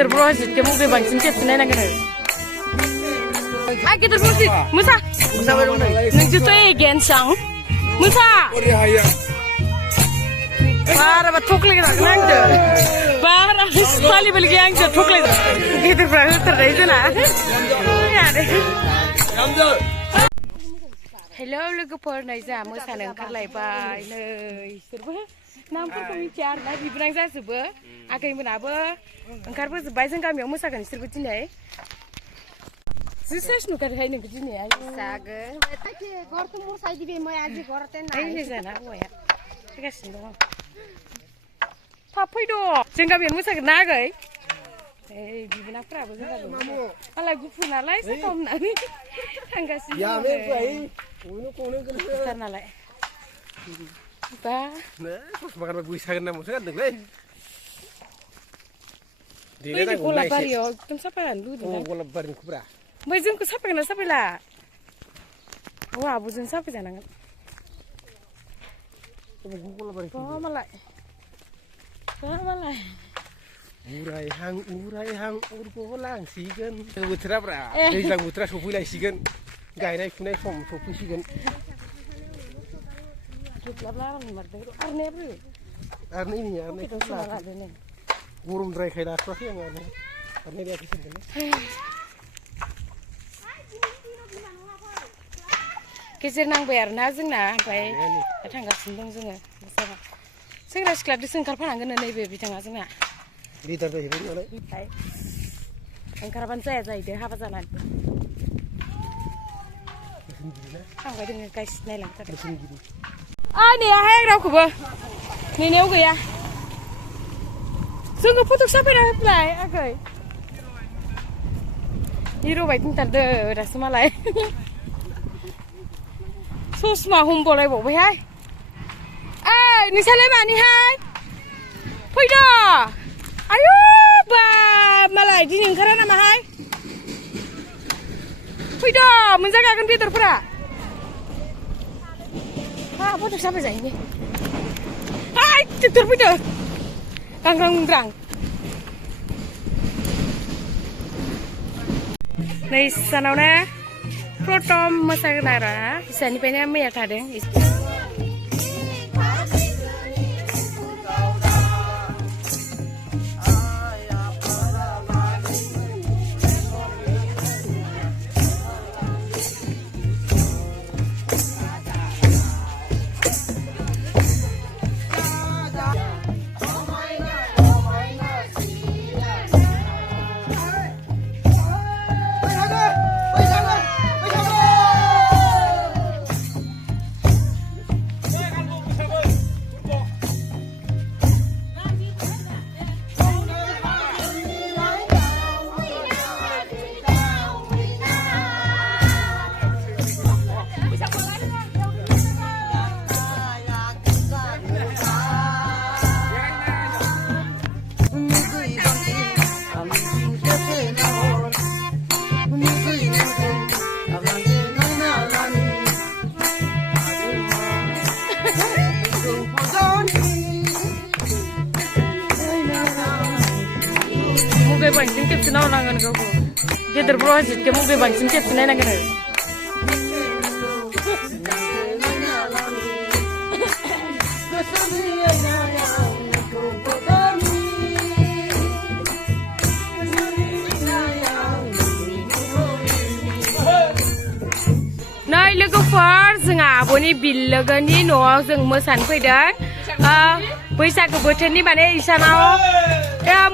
गेदेर ब्रजितखौ मबे बांसिन खेबसे नायनांगोन आरो गेदेर ब्रजित मोसा नोंसोरथ' एगेन्सां मोसा बारा थख्लायग्राखौ नांदों बारा फालिबोल गैया आंसो थख्लायग्रा गेदेरफ्रा होथारनाय जोंना हेलौ लोगोफोर नै जोंहा मोसानो ओंखारलायबाय नै इसोरबो नामफोरखौ मिथिया आरोना बिबोनां जाजोबो आगैमोनाबो ओंखारबोजोब्बाय जों गामियाव मोसागोन इसोरबो दिनै जोसास नुखारहाय नोंखौ दिनै जागोन गरथ' मोसायदिबे मै आजि गरथे नाय जाना हौवाया फैगासिनो दङ थाब फैद' जों गामियाव मोसागोन ना आगै ए बिबोनांफोराबो जों गामियाव मालाय गुफुर नालाय साफा हमनानै थांगासिनो नालाय बा बैसागोन ना मोनसे गानदोंलै गलाबबारियाव एकदम साफा जानो लुगैदों गलाबबारिनि खुब्रा ओमफ्राय जोंखौ साफायगोन ना साफायला आब'जों साफाय जानांगोन मालाय उरायहां उरग'लांसिगोन बोथोराब्रा दैज्लां बोथोरा सफैलायसिगोन गायनाय फुनाय सम सफैसिगोन गरमद्रायखाय लाथ'वाखै आं आरनाय लायाखै गेजेर नांबाय आरोना जोंना ओमफ्राय थांगासिनो दं जोङो सेंग्रा सिख्लाजोंसो ओंखारफानांगोन नैबे बिथाङा जोंना लिडार जाहैबाय नालाय ओंखाराबानो जाया जाहैदों हाबा जानानै थांबाय दोङो गाइस नायलांथारो नेयाहाय आं रावखौबो नेनायाव गैया जोङो फट' साफायना होफैलाय आगै हिर' बायदि बुंथारदो दासो मालाय ससमा हमबावलायबावबायहाय ओइ नोंसालाय मानिहाय फैद' आयु बा मालाय दिनै ओंखारा नामाहाय फैद' मोनजागागोन बेदरफोरा फट' साफाय जाहैनो हाय ट्रेक्टर फैदो गांग्रां मुंग्रां नै सानावनो प्रथम मोसागोन आरो इसानिफ्रायनो मैया थादों मबे बांसिन खेबसे नायनांगोन गावखौ गेदेर ब्रजितखौ मबे बांसिन खेबसे नायनांगोन आरो नै लोगोफोर जोंहा आब'नि बिलोगोनि न'आव जों मोसानो फैदों बैसागो बोथोरनि माने इसानाव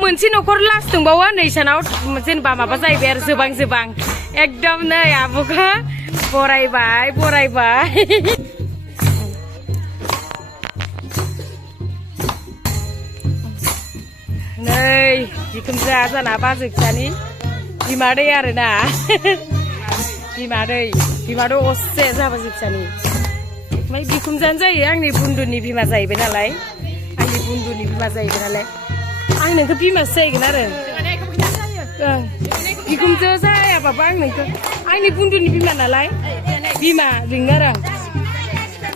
मोनसे न'खर लास दंबावो नै इसानाव जेनेबा माबा जाहैबाय आरो जोबां एकदम नै आब'खौ बरायबाय नै बिखुनजोआ जाना बाजै फिसानि बिमादै आरोना बिमादै असे जाबा जोबसानि ओमफ्राय बिखुनजोआनो जायो आंनि बुन्दुनि बिमा जाहैबाय नालाय आं नोंखौ बिमासो जाहैगोन आरो बिखुनजो जायाबाबो आं नोंखौ आंनि बुन्दुनि बिमा नालाय बिमा लिङो आरो आं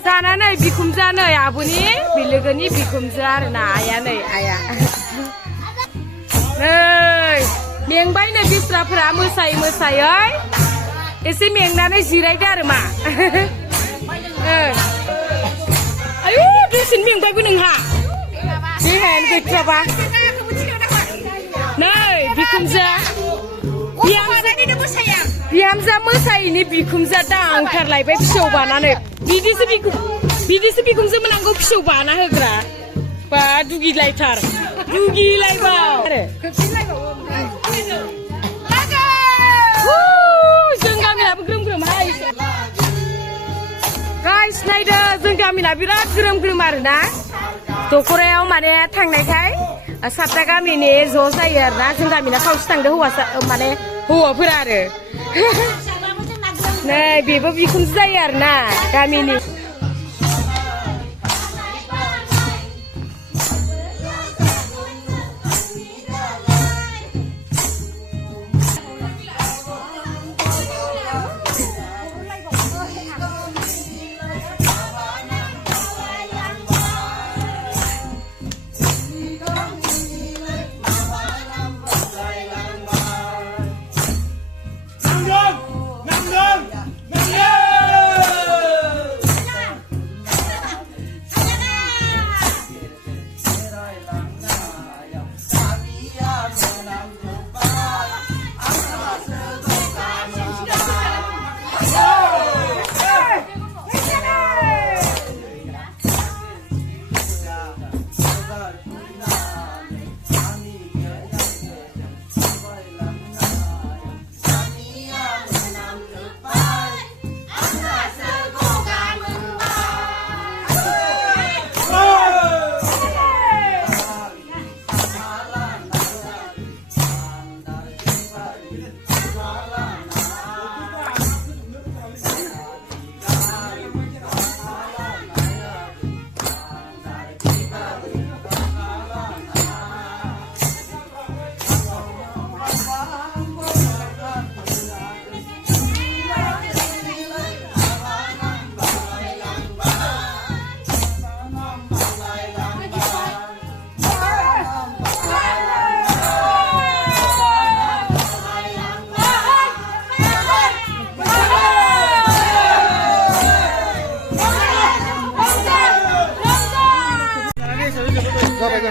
जाना नै बिखुनजोआ नै आब'नि बिलोगोनि बिखुनजो आरोना आइया नै मेंबायनो बिस्राफोरा मोसायै मोसायै एसे मेंनानै जिरायदो आरो मा आयु दसेनो मेंबायबो नोंहा देहायानो गैथ्राबा नै बिखुनजोआ बिहामजोआ मोसायैनि बिखुनजोआ दा ओंखारलायबाय फिसौ बानानै बिदिसो बिखुनजो मोनांगौ फिसौ बाना होग्रा बा दुगिलायथार दुगिलायबाव जों गामिनाबो ग्रोम ग्रोमहाय गाइस नायदो जों गामिना बिराद ग्रोम ग्रोम आरोना दख'रायाव माने थांनायखाय 7टा गामिनि ज' जायो आरोना जों गामिना खावसे थांदो हौवासा माने हौवाफोरा आरो नै बेबो बिखुनजो जायो आरोना गामिनि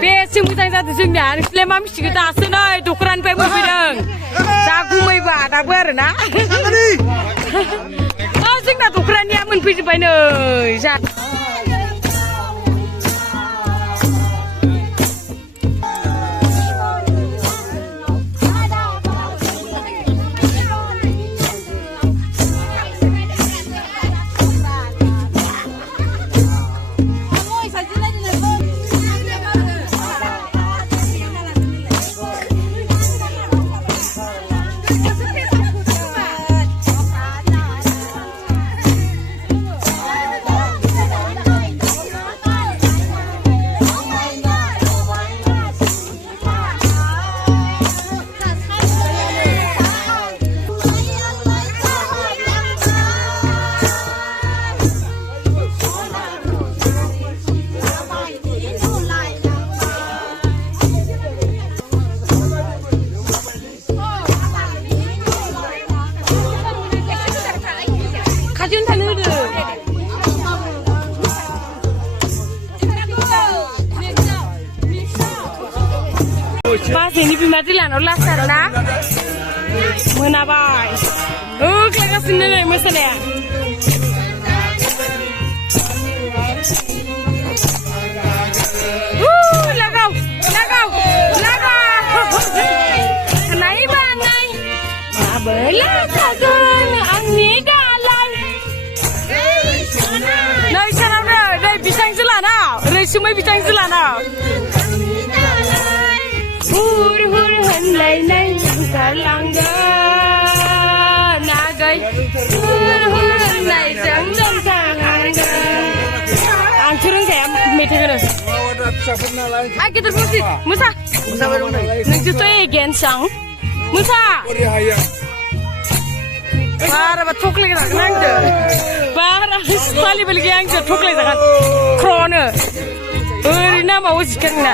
बेसे मोजां जादों जोंनिया नोंसोरलाय मा मिथिगौ दासो नै दख'रानिफ्राय मोनफैदों जा गुमैबा दाबो आरोना जोंना दख'रानिया मोनफैजोब्बाय नै जा बाजैनि बिमादै लानाव लास आरोना मोनाबाय ओख्लायगासिनो नै मोसानाया लागाव लागाव लागाव नायबा नाय माबोला थागोन आंनि दालाय नै सानावनो नै बिथांजो लानाव रैसुमै बिथांजो लानाव हुर हुर होनलायनाय ओंखारलांगोन आगै हुर हुर होननायजों जों थांनांगोन आंथ' रोंखाया मेथाइखौनो आइ गेदेर बुजि मोसा नोंसोरथ' एगेन्सां मोसा बाराबा थख्लायजागोन आंजों बारा स्टाइलबो गैया आंजों थख्लायजागोन ख्र'नो ओरैनो माबाव जिखांना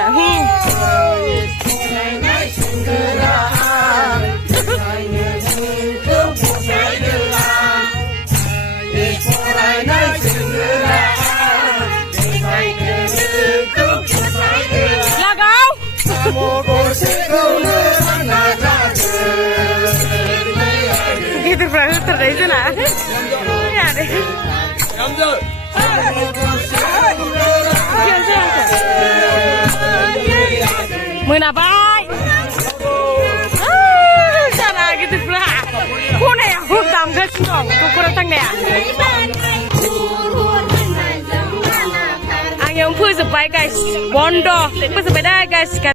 गिदिरफ्रा होथारनाय जोंना मोनाबाय जाना गिदिरफ्रा खनायाव दामगासिनो दं न'खराव थांनाया आं फोजोब्बाय गाइस बन्द' फोजोब्बाय दा गाइस